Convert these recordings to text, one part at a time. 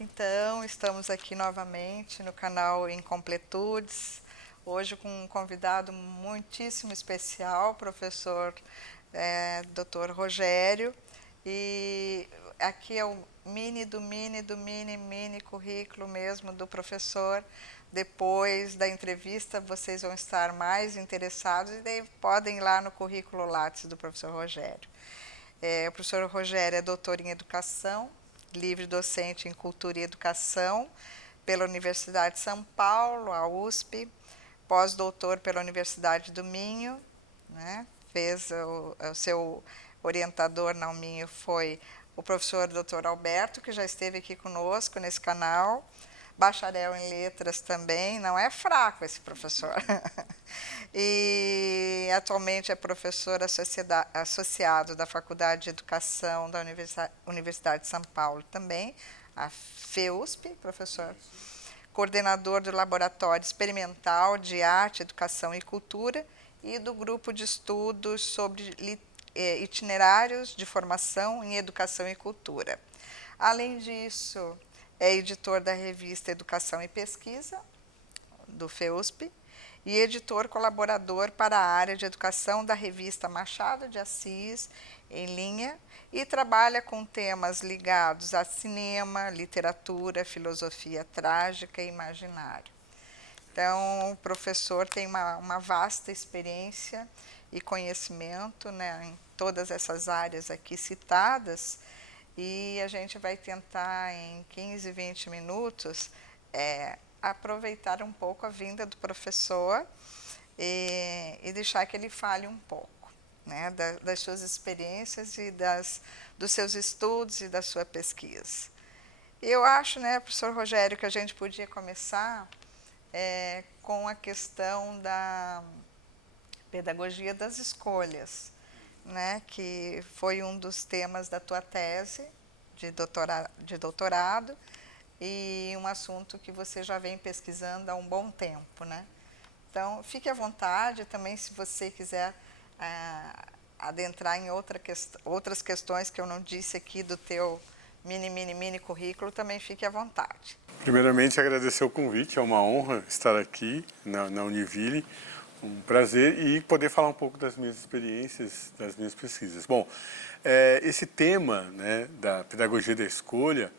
Então, estamos aqui novamente no canal Incompletudes, hoje com um convidado muitíssimo especial, professor Dr. Rogério, e aqui é o mini do mini do mini mini currículo mesmo do professor. Depois da entrevista vocês vão estar mais interessados e daí podem ir lá no currículo Lattes do professor Rogério. O professor Rogério é doutor em Educação, livre docente em Cultura e Educação pela Universidade de São Paulo, a USP, pós-doutor pela Universidade do Minho, né? Fez o seu orientador na Minho foi o professor Dr. Alberto, que já esteve aqui conosco nesse canal, bacharel em letras também, não é fraco esse professor. E atualmente é professor associado da Faculdade de Educação da Universidade de São Paulo também, a FEUSP, professor. Coordenador do Laboratório Experimental de Arte, Educação e Cultura e do Grupo de Estudos sobre Itinerários de Formação em Educação e Cultura. Além disso, é editor da revista Educação e Pesquisa, do FEUSP, e editor colaborador para a área de educação da revista Machado de Assis, em linha, e trabalha com temas ligados a cinema, literatura, filosofia trágica e imaginário. Então, o professor tem uma vasta experiência e conhecimento, né, em todas essas áreas aqui citadas, e a gente vai tentar, em 15, 20 minutos, aproveitar um pouco a vinda do professor e deixar que ele fale um pouco, né, das suas experiências e dos seus estudos e da sua pesquisa. Eu acho, né, professor Rogério, que a gente podia começar com a questão da pedagogia das escolhas, né, que foi um dos temas da tua tese de doutorado e um assunto que você já vem pesquisando há um bom tempo, né? Então, fique à vontade também, se você quiser adentrar em outras questões que eu não disse aqui do teu mini currículo, também fique à vontade. Primeiramente, agradecer o convite, é uma honra estar aqui na Univille, um prazer e poder falar um pouco das minhas experiências, das minhas pesquisas. Bom, esse tema, né, da pedagogia da escolha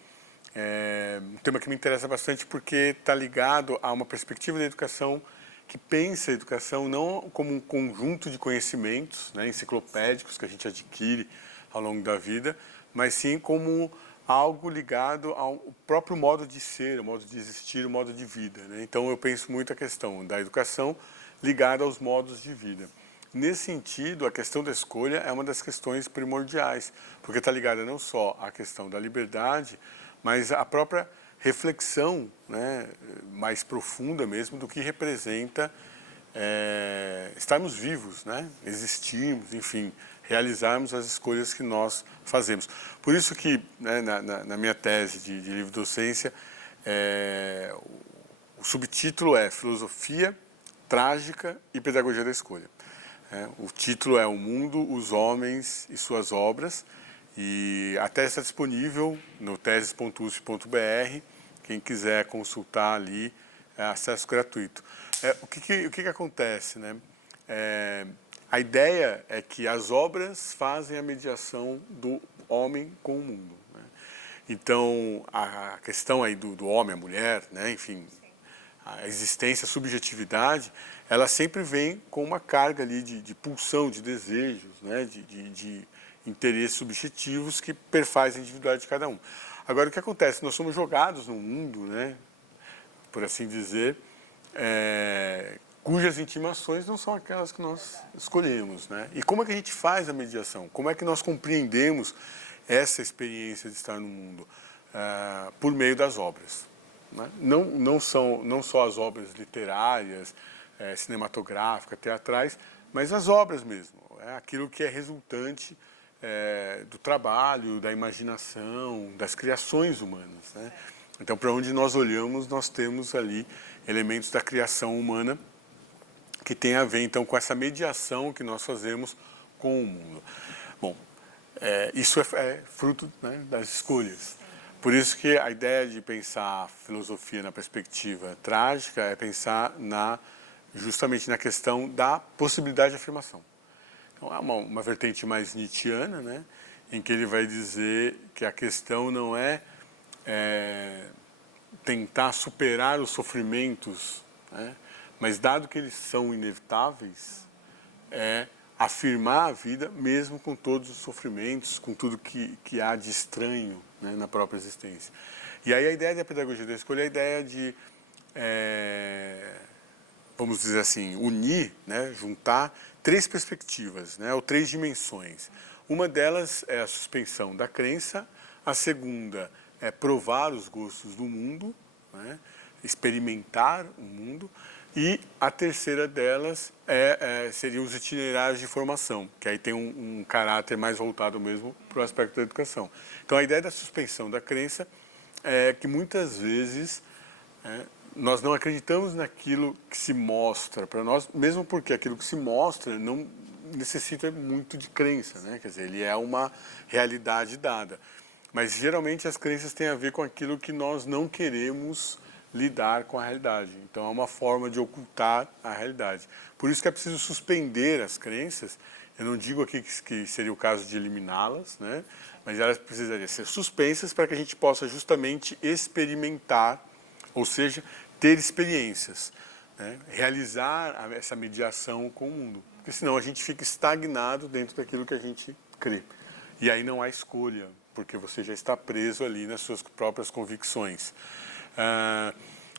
é um tema que me interessa bastante porque está ligado a uma perspectiva da educação que pensa a educação não como um conjunto de conhecimentos, né, enciclopédicos que a gente adquire ao longo da vida, mas sim como algo ligado ao próprio modo de ser, o modo de existir, o modo de vida, né? Então eu penso muito a questão da educação ligada aos modos de vida. Nesse sentido, a questão da escolha é uma das questões primordiais, porque está ligada não só à questão da liberdade, mas à própria reflexão, né, mais profunda mesmo do que representa estarmos vivos, né, existirmos, enfim, realizarmos as escolhas que nós fazemos. Por isso que, né, na minha tese de livre-docência, o subtítulo é Filosofia Trágica e Pedagogia da Escolha. O título é O Mundo, os Homens e Suas Obras, e a tese está disponível no teses.usp.br. Quem quiser consultar ali, é acesso gratuito. O que acontece, né? A ideia é que as obras fazem a mediação do homem com o mundo, né? Então, a questão aí do homem, a mulher, né? Enfim, a existência, a subjetividade, ela sempre vem com uma carga ali de pulsão, de desejos, né? de interesses subjetivos que perfaz a individualidade de cada um. Agora, o que acontece? Nós somos jogados no mundo, né, por assim dizer, cujas intimações não são aquelas que nós escolhemos, né? E como é que a gente faz a mediação? Como é que nós compreendemos essa experiência de estar no mundo? Por meio das obras. Né? Não só as obras literárias, cinematográficas, teatrais, mas as obras mesmo. Aquilo que é resultante do trabalho, da imaginação, das criações humanas, né? Então, para onde nós olhamos, nós temos ali elementos da criação humana que tem a ver, então, com essa mediação que nós fazemos com o mundo. Bom, isso é fruto, né, das escolhas. Por isso que a ideia de pensar a filosofia na perspectiva trágica é pensar justamente na questão da possibilidade de afirmação. Então, há uma vertente mais nietzschiana, né, em que ele vai dizer que a questão não é, tentar superar os sofrimentos, né, mas dado que eles são inevitáveis, é afirmar a vida mesmo com todos os sofrimentos, com tudo que há de estranho, né, na própria existência. E aí a ideia da pedagogia da escolha é a ideia de, vamos dizer assim, unir, né, juntar três perspectivas, né, ou três dimensões. Uma delas é a suspensão da crença, a segunda é provar os gostos do mundo, né, experimentar o mundo, e a terceira delas seriam os itinerários de formação, que aí tem um caráter mais voltado mesmo para o aspecto da educação. Então, a ideia da suspensão da crença é que muitas vezes nós não acreditamos naquilo que se mostra para nós, mesmo porque aquilo que se mostra não necessita muito de crença, né? Quer dizer, ele é uma realidade dada. Mas, geralmente, as crenças têm a ver com aquilo que nós não queremos lidar com a realidade. Então, é uma forma de ocultar a realidade. Por isso que é preciso suspender as crenças. Eu não digo aqui que seria o caso de eliminá-las, né? Mas elas precisariam ser suspensas para que a gente possa justamente experimentar, ou seja, ter experiências, né? Realizar essa mediação com o mundo. Porque senão a gente fica estagnado dentro daquilo que a gente crê. E aí não há escolha, porque você já está preso ali nas suas próprias convicções.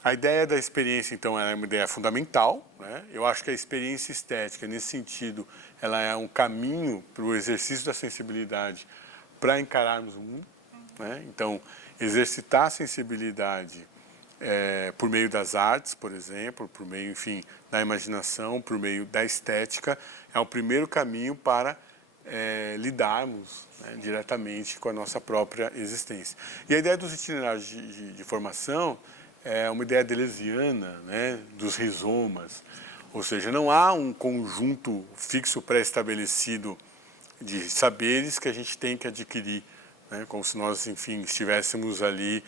A ideia da experiência, então, é uma ideia fundamental, né? Eu acho que a experiência estética, nesse sentido, ela é um caminho para o exercício da sensibilidade para encararmos o mundo, né? Então, exercitar a sensibilidade por meio das artes, por exemplo, por meio, enfim, da imaginação, por meio da estética, é o primeiro caminho para lidarmos, né, diretamente com a nossa própria existência. E a ideia dos itinerários de formação é uma ideia deleuziana, né, dos rizomas, ou seja, não há um conjunto fixo pré-estabelecido de saberes que a gente tem que adquirir, né, como se nós, enfim, estivéssemos ali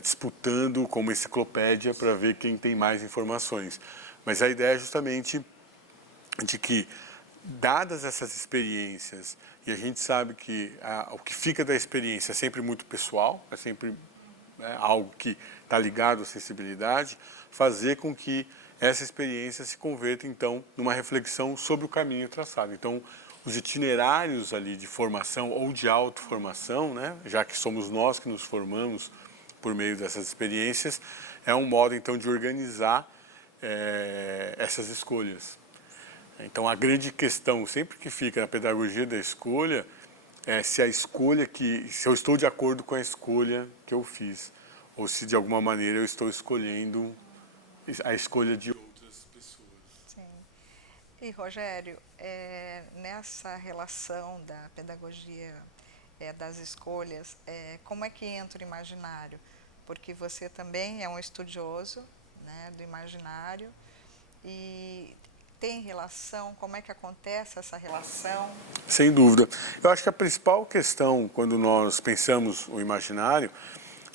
disputando como enciclopédia para ver quem tem mais informações. Mas a ideia é justamente de que, dadas essas experiências, e a gente sabe que o que fica da experiência é sempre muito pessoal, é sempre algo que está ligado à sensibilidade, fazer com que essa experiência se converta, então, numa reflexão sobre o caminho traçado. Então, os itinerários ali de formação ou de autoformação, né, já que somos nós que nos formamos por meio dessas experiências, é um modo, então, de organizar essas escolhas. Então, a grande questão sempre que fica na pedagogia da escolha é se se eu estou de acordo com a escolha que eu fiz, ou se de alguma maneira eu estou escolhendo a escolha de outras pessoas. Sim. E, Rogério, nessa relação da pedagogia das escolhas, como é que entra o imaginário? Porque você também é um estudioso, né, do imaginário, e tem relação, como é que acontece essa relação? Sem dúvida. Eu acho que a principal questão, quando nós pensamos o imaginário,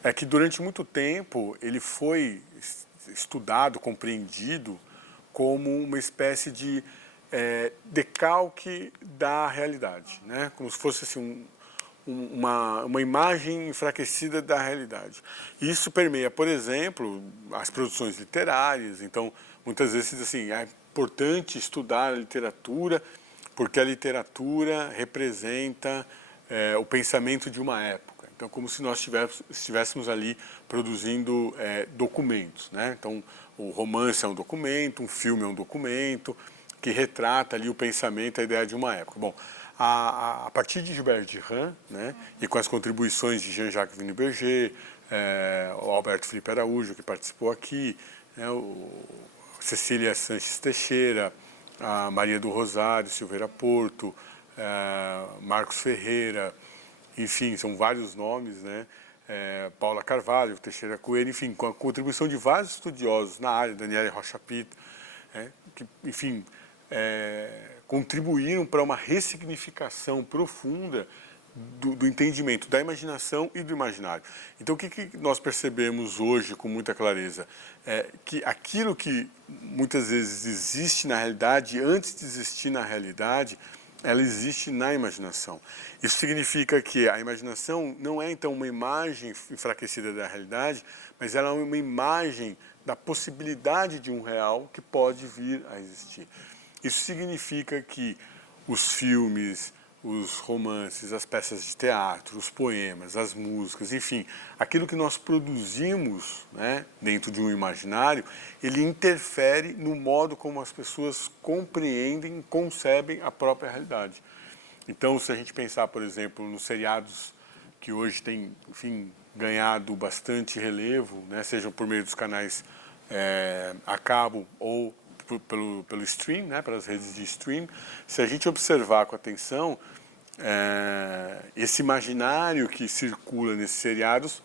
é que durante muito tempo ele foi estudado, compreendido como uma espécie de decalque da realidade, né? Como se fosse assim, uma imagem enfraquecida da realidade. Isso permeia, por exemplo, as produções literárias. Então, muitas vezes assim, é importante estudar a literatura porque a literatura representa o pensamento de uma época. Então, como se nós estivéssemos ali produzindo documentos, né? Então, o romance é um documento, um filme é um documento que retrata ali o pensamento, a ideia de uma época. Bom, a partir de Gilbert Durand, né, e com as contribuições de Jean-Jacques Wiener-Berger, o Alberto Felipe Araújo, que participou aqui, né, Cecília Sanches Teixeira, a Maria do Rosário, Silveira Porto, Marcos Ferreira, enfim, são vários nomes, né? Paula Carvalho, Teixeira Coelho, enfim, com a contribuição de vários estudiosos na área, Daniele Rocha Pinto, que, enfim, contribuíram para uma ressignificação profunda do entendimento da imaginação e do imaginário. Então, o que nós percebemos hoje com muita clareza? É que aquilo que muitas vezes existe na realidade, antes de existir na realidade, ela existe na imaginação. Isso significa que a imaginação não é, então, uma imagem enfraquecida da realidade, mas ela é uma imagem da possibilidade de um real que pode vir a existir. Isso significa que os filmes, os romances, as peças de teatro, os poemas, as músicas, enfim, aquilo que nós produzimos, né, dentro de um imaginário, ele interfere no modo como as pessoas compreendem, concebem a própria realidade. Então, se a gente pensar, por exemplo, nos seriados que hoje têm, enfim, ganhado bastante relevo, né, sejam por meio dos canais a cabo ou pelo stream, né, pelas redes de stream, se a gente observar com atenção, esse imaginário que circula nesses seriados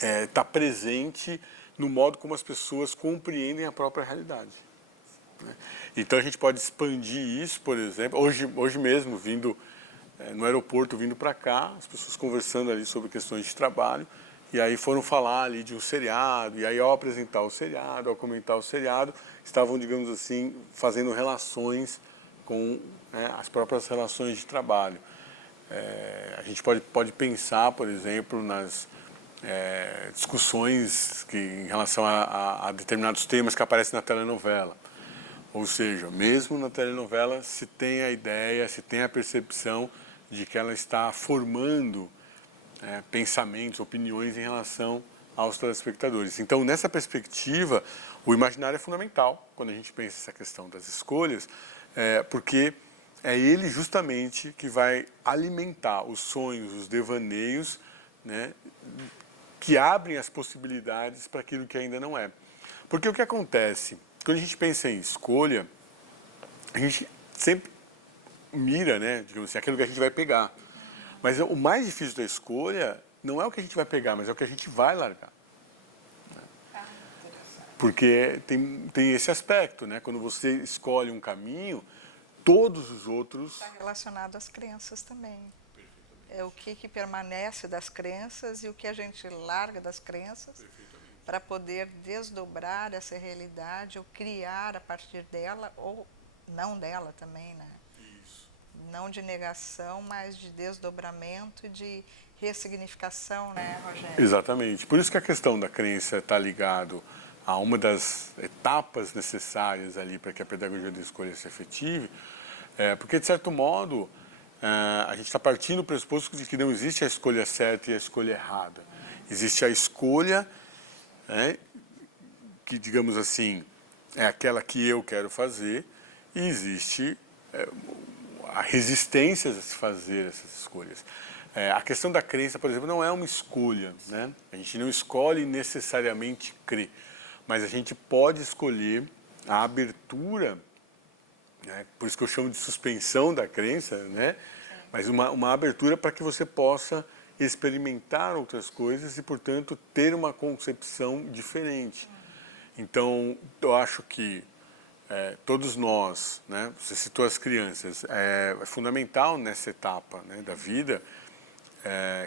está presente no modo como as pessoas compreendem a própria realidade. Né? Então a gente pode expandir isso, por exemplo, hoje mesmo, vindo no aeroporto, vindo para cá, as pessoas conversando ali sobre questões de trabalho, e aí foram falar ali de um seriado, e aí ao apresentar o seriado, ao comentar o seriado, estavam, digamos assim, fazendo relações com as próprias relações de trabalho. A gente pode pensar, por exemplo, nas discussões em relação a determinados temas que aparecem na telenovela. Ou seja, mesmo na telenovela se tem a ideia, se tem a percepção de que ela está formando pensamentos, opiniões em relação aos telespectadores. Então, nessa perspectiva, o imaginário é fundamental quando a gente pensa essa questão das escolhas, porque é ele justamente que vai alimentar os sonhos, os devaneios, né, que abrem as possibilidades para aquilo que ainda não é. Porque o que acontece? Quando a gente pensa em escolha, a gente sempre mira, né, digamos assim, aquilo que a gente vai pegar. Mas o mais difícil da escolha não é o que a gente vai pegar, mas é o que a gente vai largar. Porque tem esse aspecto, né? Quando você escolhe um caminho, todos os outros... Está relacionado às crenças também. É o que permanece das crenças e o que a gente larga das crenças para poder desdobrar essa realidade ou criar a partir dela ou não dela também, né? Isso. Não de negação, mas de desdobramento e de ressignificação, né, Rogério? Exatamente. Por isso que a questão da crença está ligado a uma das etapas necessárias ali para que a pedagogia da escolha se efetive, porque, de certo modo, a gente está partindo do pressuposto de que não existe a escolha certa e a escolha errada. Existe a escolha, que, digamos assim, é aquela que eu quero fazer, e existe a resistência a se fazer essas escolhas. A questão da crença, por exemplo, não é uma escolha, né? A gente não escolhe necessariamente crer, mas a gente pode escolher a abertura, né? Por isso que eu chamo de suspensão da crença, né? Mas uma abertura para que você possa experimentar outras coisas e, portanto, ter uma concepção diferente. Então, eu acho que todos nós, né, você citou as crianças, é fundamental nessa etapa, né, da vida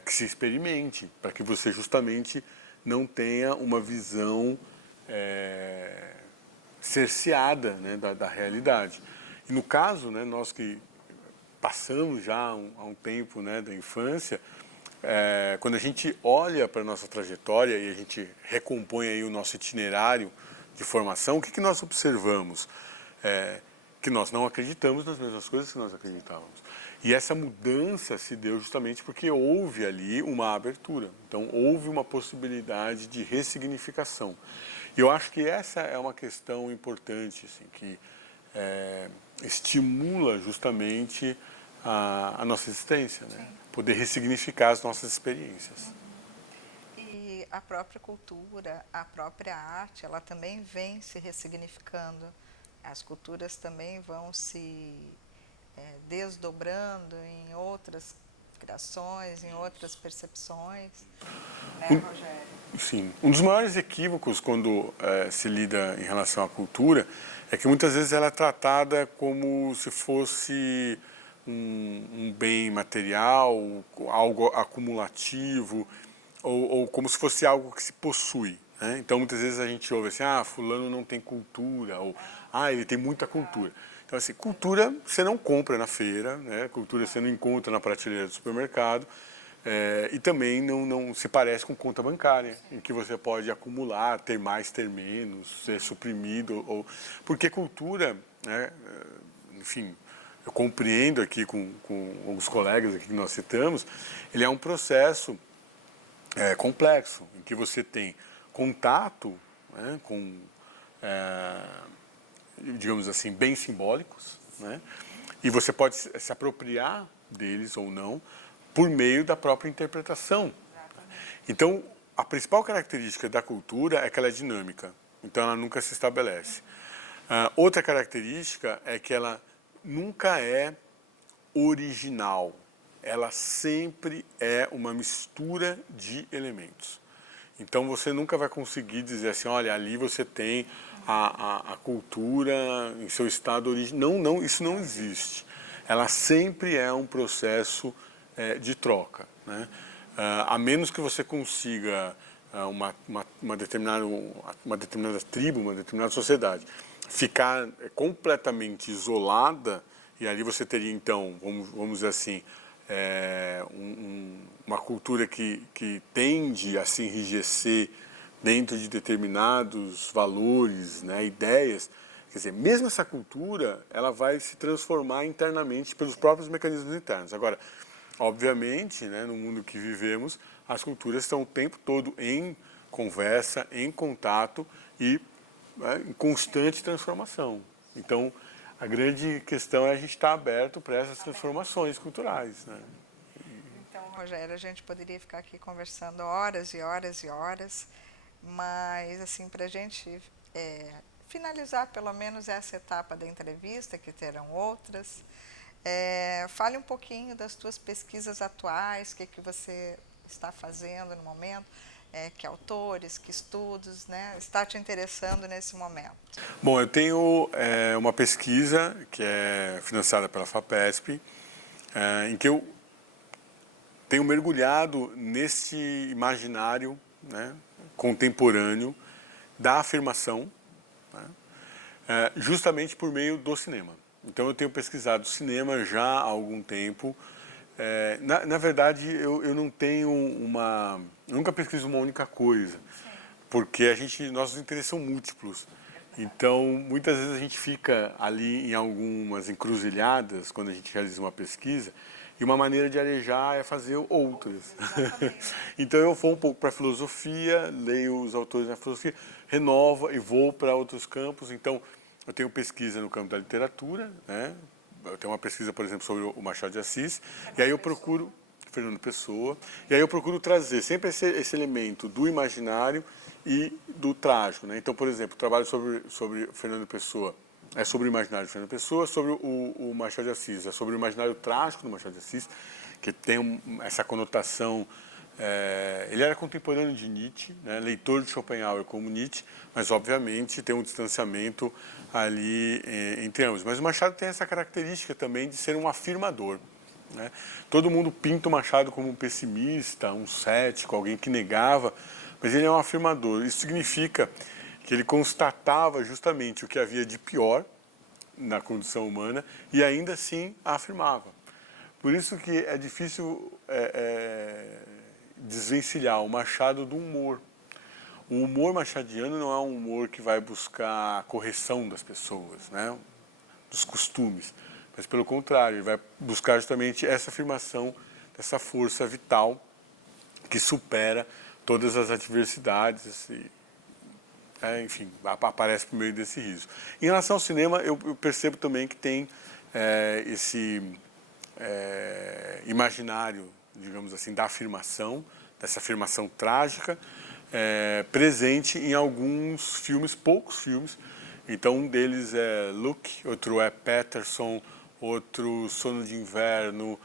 que se experimente, para que você justamente não tenha uma visão cerceada, né, da realidade. E no caso, né, nós que passamos já há um tempo, né, da infância, quando a gente olha para a nossa trajetória e a gente recompõe aí o nosso itinerário de formação, o que nós observamos? Que nós não acreditamos nas mesmas coisas que nós acreditávamos. E essa mudança se deu justamente porque houve ali uma abertura. Então, houve uma possibilidade de ressignificação. E eu acho que essa é uma questão importante, assim, que estimula justamente a nossa existência, né? Poder ressignificar as nossas experiências. E a própria cultura, a própria arte, ela também vem se ressignificando. As culturas também vão se desdobrando em outras criações, em outras percepções, né, Rogério? Sim. Um dos maiores equívocos quando se lida em relação à cultura é que muitas vezes ela é tratada como se fosse um bem material, algo acumulativo, ou como se fosse algo que se possui, né? Então, muitas vezes a gente ouve assim, fulano não tem cultura, ou ele tem muita cultura. Então, assim, cultura você não compra na feira, né? Cultura você não encontra na prateleira do supermercado, e também não se parece com conta bancária, em que você pode acumular, ter mais, ter menos, ser suprimido, porque cultura, né, enfim, eu compreendo aqui com os colegas aqui que nós citamos, ele é um processo complexo, em que você tem contato, né, com, digamos assim, bens simbólicos, né, e você pode se apropriar deles ou não por meio da própria interpretação. Então, a principal característica da cultura é que ela é dinâmica, então ela nunca se estabelece. Outra característica é que ela nunca é original, ela sempre é uma mistura de elementos. Então você nunca vai conseguir dizer assim, olha, ali você tem a cultura em seu estado original. Não, isso não existe. Ela sempre é um processo de troca, né? A menos que você consiga uma determinada tribo, uma determinada sociedade ficar completamente isolada, e ali você teria então, vamos dizer assim, uma cultura que tende a se enrijecer dentro de determinados valores, né, ideias. Quer dizer, mesmo essa cultura, ela vai se transformar internamente pelos próprios mecanismos internos. Agora, obviamente, né, no mundo que vivemos, as culturas estão o tempo todo em conversa, em contato e em constante transformação. Então, a grande questão é a gente estar aberto para essas transformações culturais, né? Então, Rogério, a gente poderia ficar aqui conversando horas e horas e horas, mas, assim, para a gente finalizar pelo menos essa etapa da entrevista, que terão outras, fale um pouquinho das tuas pesquisas atuais, o que você está fazendo no momento, que autores, que estudos, né, está te interessando nesse momento? Bom, eu tenho uma pesquisa que é financiada pela FAPESP, em que eu tenho mergulhado nesse imaginário, né, contemporâneo da afirmação, né, justamente por meio do cinema. Então eu tenho pesquisado cinema já há algum tempo. Na verdade, eu não tenho eu nunca pesquiso uma única coisa, porque nossos interesses são múltiplos. Então, muitas vezes a gente fica ali em algumas encruzilhadas quando a gente realiza uma pesquisa, e uma maneira de arejar é fazer outras. Então eu vou um pouco para a filosofia, leio os autores na filosofia, renovo e vou para outros campos. Então, eu tenho pesquisa no campo da literatura, né? Eu tenho uma pesquisa, por exemplo, sobre o Machado de Assis, e aí eu procuro Fernando Pessoa, e aí eu procuro trazer sempre esse elemento do imaginário e do trágico, né? Então, por exemplo, o trabalho sobre Fernando Pessoa é sobre o imaginário de Fernando Pessoa, sobre o Machado de Assis, é sobre o imaginário trágico do Machado de Assis, que tem essa conotação. Ele era contemporâneo de Nietzsche, né? Leitor de Schopenhauer como Nietzsche, mas obviamente tem um distanciamento ali entre ambos. Mas o Machado tem essa característica também de ser um afirmador, né? Todo mundo pinta o Machado como um pessimista, um cético, alguém que negava, mas ele é um afirmador. Isso significa que ele constatava justamente o que havia de pior na condição humana e ainda assim a afirmava. Por isso que é difícil desvencilhar o Machado do humor. O humor machadiano não é um humor que vai buscar a correção das pessoas, né, dos costumes, mas pelo contrário, ele vai buscar justamente essa afirmação dessa força vital que supera todas as adversidades e, enfim, aparece por meio desse riso. Em relação ao cinema, eu percebo também que tem esse imaginário, digamos assim, da afirmação, dessa afirmação trágica, presente em alguns filmes, poucos filmes. Então, um deles é Look, outro é Patterson, outro Sono de Inverno.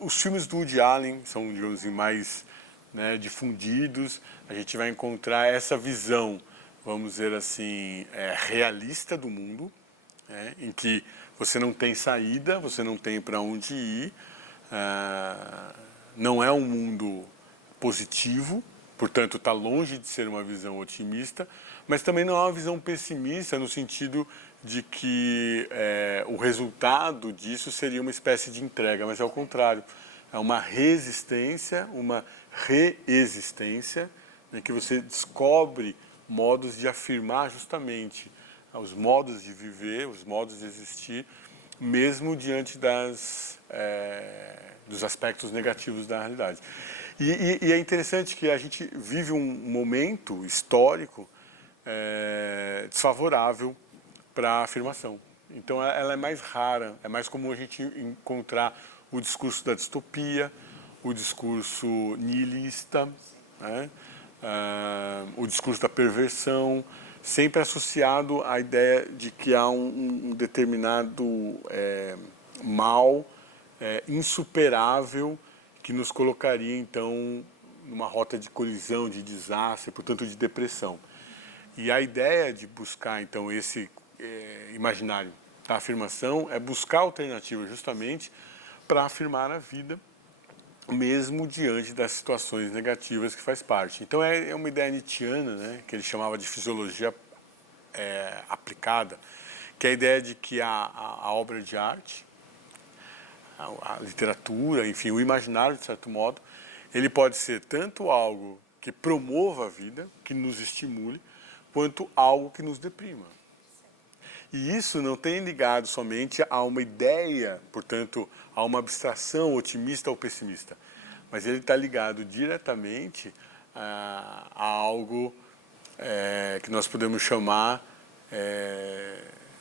Os filmes do Woody Allen são, digamos assim, mais, né, difundidos. A gente vai encontrar essa visão, vamos dizer assim, realista do mundo, né, em que Você não tem saída, você não tem para onde ir, não é um mundo positivo, portanto está longe de ser uma visão otimista, mas também não é uma visão pessimista no sentido de que o resultado disso seria uma espécie de entrega, mas é o contrário, é uma resistência, uma reexistência, né, que você descobre modos de afirmar justamente os modos de viver, os modos de existir, mesmo diante dos aspectos negativos da realidade. E é interessante que a gente vive um momento histórico desfavorável para a afirmação. Então, ela é mais rara, é mais comum a gente encontrar o discurso da distopia, o discurso nihilista, né? O discurso da perversão, sempre associado à ideia de que há um determinado mal insuperável que nos colocaria, então, numa rota de colisão, de desastre, portanto, de depressão. E a ideia de buscar, então, esse imaginário da afirmação é buscar alternativas justamente para afirmar a vida, mesmo diante das situações negativas que faz parte. Então, é uma ideia nietzschiana, né, que ele chamava de fisiologia aplicada, que é a ideia de que a obra de arte, a literatura, enfim, o imaginário, de certo modo, ele pode ser tanto algo que promova a vida, que nos estimule, quanto algo que nos deprima. E isso não tem ligado somente a uma ideia, portanto, a uma abstração otimista ou pessimista, mas ele está ligado diretamente a algo que nós podemos chamar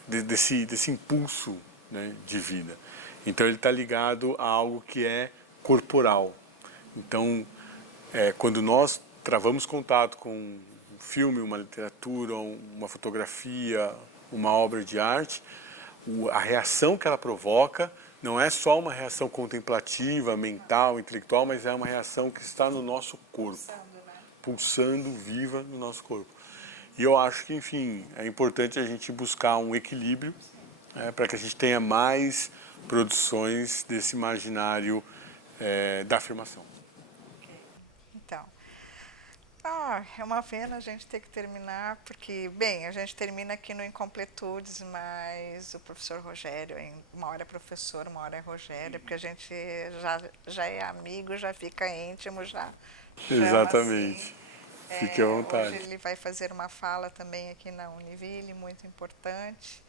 desse impulso, né, de vida. Então, ele está ligado a algo que é corporal. Então, quando nós travamos contato com um filme, uma literatura, uma fotografia, uma obra de arte, a reação que ela provoca não é só uma reação contemplativa, mental, intelectual, mas é uma reação que está no nosso corpo, pulsando, viva no nosso corpo. E eu acho que, enfim, é importante a gente buscar um equilíbrio para que a gente tenha mais produções desse imaginário da afirmação. Então, é uma pena a gente ter que terminar, porque, bem, a gente termina aqui no Incompletudes, mas o professor Rogério, uma hora é professor, uma hora é Rogério, porque a gente já é amigo, já fica íntimo, já chama Exatamente. assim. Fique à vontade. Hoje ele vai fazer uma fala também aqui na Univille, muito importante.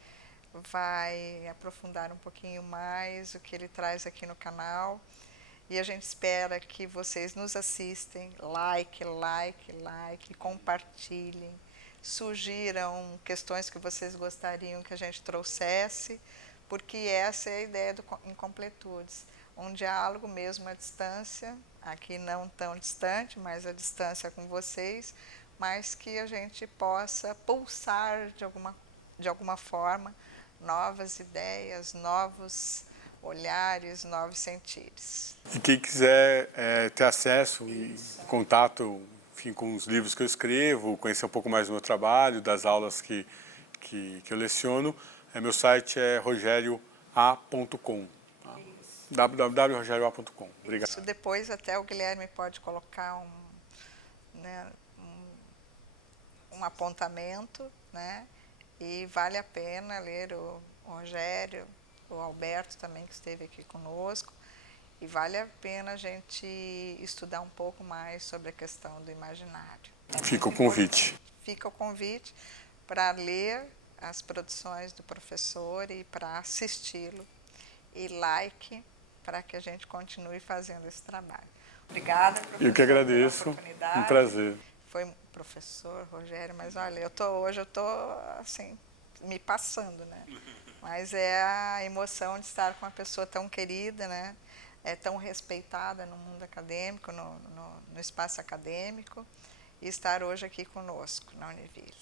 Vai aprofundar um pouquinho mais o que ele traz aqui no canal. E a gente espera que vocês nos assistem, like, compartilhem, sugiram questões que vocês gostariam que a gente trouxesse, porque essa é a ideia do Incompletudes, um diálogo mesmo à distância, aqui não tão distante, mas à distância com vocês, mas que a gente possa pulsar de alguma forma novas ideias, novos olhares, novos sentires. E quem quiser ter acesso e contato, enfim, com os livros que eu escrevo, conhecer um pouco mais do meu trabalho, das aulas que eu leciono, meu site é rogerioa.com. www.rogerioa.com. Obrigado. Isso depois até o Guilherme pode colocar um apontamento, né? E vale a pena ler o Rogério, o Alberto também, que esteve aqui conosco, e vale a pena a gente estudar um pouco mais sobre a questão do imaginário. Fica o convite. Fica o convite para ler as produções do professor e para assisti-lo, e like para que a gente continue fazendo esse trabalho. Obrigada, professor. Eu que agradeço, um prazer. Foi professor Rogério, mas olha, hoje eu estou assim, me passando, né? Mas é a emoção de estar com uma pessoa tão querida, né? Tão respeitada no mundo acadêmico, no espaço acadêmico, e estar hoje aqui conosco na Univille.